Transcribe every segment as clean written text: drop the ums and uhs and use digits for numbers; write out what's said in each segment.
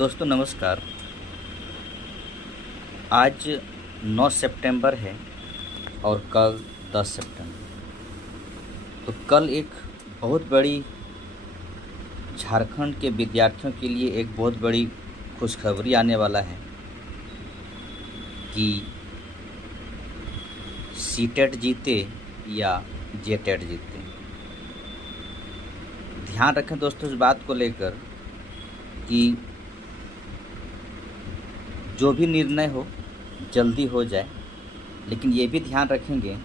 दोस्तों नमस्कार। आज 9 सितंबर है और कल 10 सितंबर। तो कल एक बहुत बड़ी झारखंड के विद्यार्थियों के लिए एक बहुत बड़ी खुशखबरी आने वाला है कि सीटेट जीते या जेटेट जीते। ध्यान रखें दोस्तों इस बात को लेकर कि जो भी निर्णय हो जल्दी हो जाए, लेकिन ये भी ध्यान रखेंगे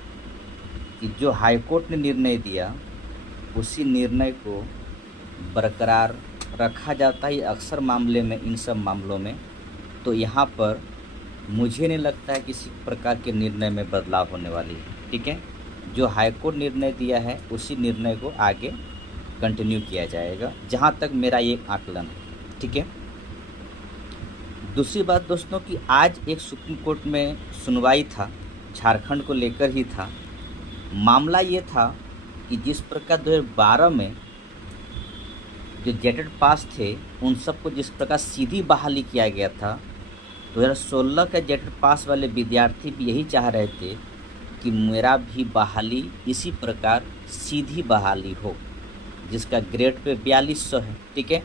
कि जो हाई कोर्ट ने निर्णय दिया उसी निर्णय को बरकरार रखा जाता है अक्सर मामले में, इन सब मामलों में। तो यहाँ पर मुझे नहीं लगता है किसी प्रकार के निर्णय में बदलाव होने वाली है। ठीक है, जो हाई कोर्ट निर्णय दिया है उसी निर्णय को आगे कंटिन्यू किया जाएगा, जहाँ तक मेरा ये आकलन है। ठीक है, दूसरी बात दोस्तों कि आज एक सुप्रीम कोर्ट में सुनवाई था, झारखंड को लेकर ही था। मामला ये था कि जिस प्रकार 2012 में जो जेटेट पास थे उन सबको जिस प्रकार सीधी बहाली किया गया था, 2016 के जेटेट पास वाले विद्यार्थी भी यही चाह रहे थे कि मेरा भी बहाली इसी प्रकार सीधी बहाली हो, जिसका ग्रेड पे 4200 है। ठीक है,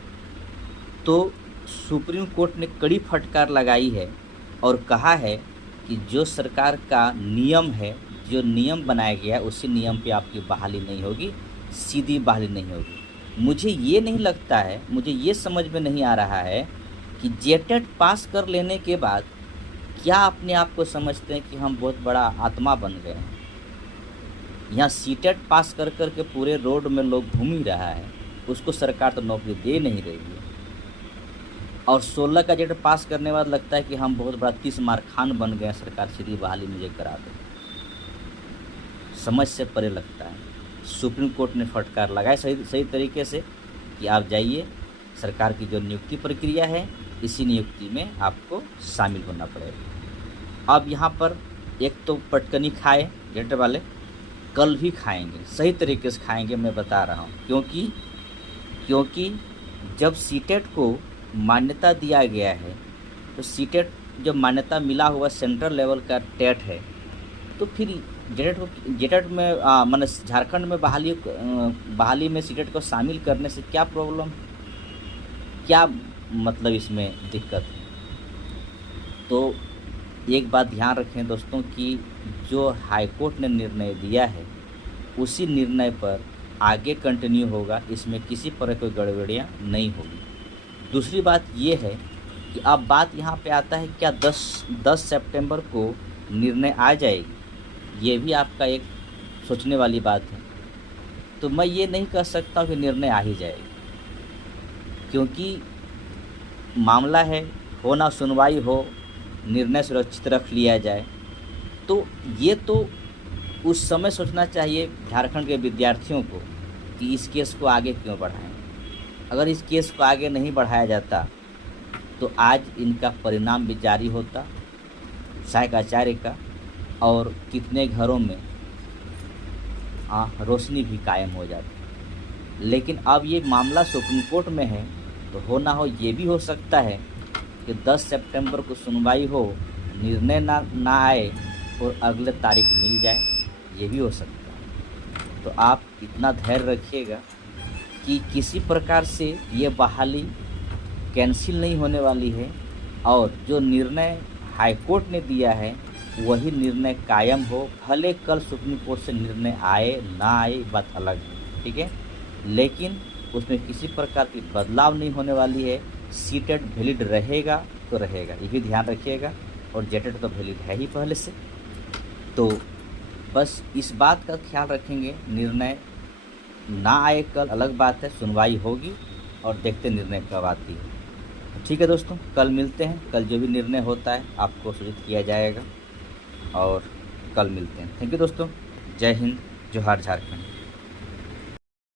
तो सुप्रीम कोर्ट ने कड़ी फटकार लगाई है और कहा है कि जो सरकार का नियम है, जो नियम बनाया गया है उसी नियम पे आपकी बहाली नहीं होगी, सीधी बहाली नहीं होगी। मुझे ये नहीं लगता है, मुझे ये समझ में नहीं आ रहा है कि जेटेट पास कर लेने के बाद क्या अपने आप को समझते हैं कि हम बहुत बड़ा आत्मा बन गए हैं। यहाँ सीटेट पास कर कर के पूरे रोड में लोग घूम ही रहा है, उसको सरकार तो नौकरी दे नहीं रही है। और 16 का जेटेट पास करने बाद लगता है कि हम बहुत बड़ा 30 मार खान बन गए, सरकार सीधी बहाली मुझे करा दे। समझ से परे लगता है। सुप्रीम कोर्ट ने फटकार लगाया सही तरीके से कि आप जाइए, सरकार की जो नियुक्ति प्रक्रिया है इसी नियुक्ति में आपको शामिल होना पड़ेगा। अब यहाँ पर एक तो पटकनी खाए जेटेट वाले, कल भी खाएंगे, सही तरीके से खाएंगे, मैं बता रहा हूँ। क्योंकि जब सीटेट को मान्यता दिया गया है तो सीटेट जब मान्यता मिला हुआ सेंट्रल लेवल का टेट है, तो फिर जेटेट में माने झारखंड में बहाली में सीटेट को शामिल करने से क्या प्रॉब्लम, क्या मतलब इसमें दिक्कत है। तो एक बात ध्यान रखें दोस्तों कि जो हाई कोर्ट ने निर्णय दिया है उसी निर्णय पर आगे कंटिन्यू होगा, इसमें किसी प्रकार कोई गड़बड़ियाँ नहीं होगी। दूसरी बात ये है कि अब बात यहाँ पे आता है क्या 10 सितंबर को निर्णय आ जाएगी, ये भी आपका एक सोचने वाली बात है। तो मैं ये नहीं कह सकता कि निर्णय आ ही जाएगी, क्योंकि मामला है, हो ना सुनवाई हो, निर्णय सुरक्षित रख लिया जाए। तो ये तो उस समय सोचना चाहिए झारखंड के विद्यार्थियों को कि इस केस को आगे क्यों बढ़ाएं। अगर इस केस को आगे नहीं बढ़ाया जाता तो आज इनका परिणाम भी जारी होता सहायक आचार्य का, और कितने घरों में रोशनी भी कायम हो जाती। लेकिन अब ये मामला सुप्रीम कोर्ट में है, तो हो ना हो ये भी हो सकता है कि 10 सितंबर को सुनवाई हो, निर्णय ना आए और अगले तारीख मिल जाए, ये भी हो सकता है। तो आप इतना धैर्य रखिएगा कि किसी प्रकार से ये बहाली कैंसिल नहीं होने वाली है, और जो निर्णय हाई कोर्ट ने दिया है वही निर्णय कायम हो। भले कल सुप्रीम कोर्ट से निर्णय आए ना आए, बात अलग है। ठीक है, लेकिन उसमें किसी प्रकार की बदलाव नहीं होने वाली है। सीटेट वैलिड रहेगा तो रहेगा, ये भी ध्यान रखिएगा, और जेटेट तो वैलिड है ही पहले से। तो बस इस बात का ख्याल रखेंगे, निर्णय ना आए कल अलग बात है, सुनवाई होगी और देखते निर्णय कब आती है। ठीक है दोस्तों, कल मिलते हैं। कल जो भी निर्णय होता है आपको सूचित किया जाएगा, और कल मिलते हैं। थैंक यू दोस्तों, जय हिंद, जोहार झारखंड।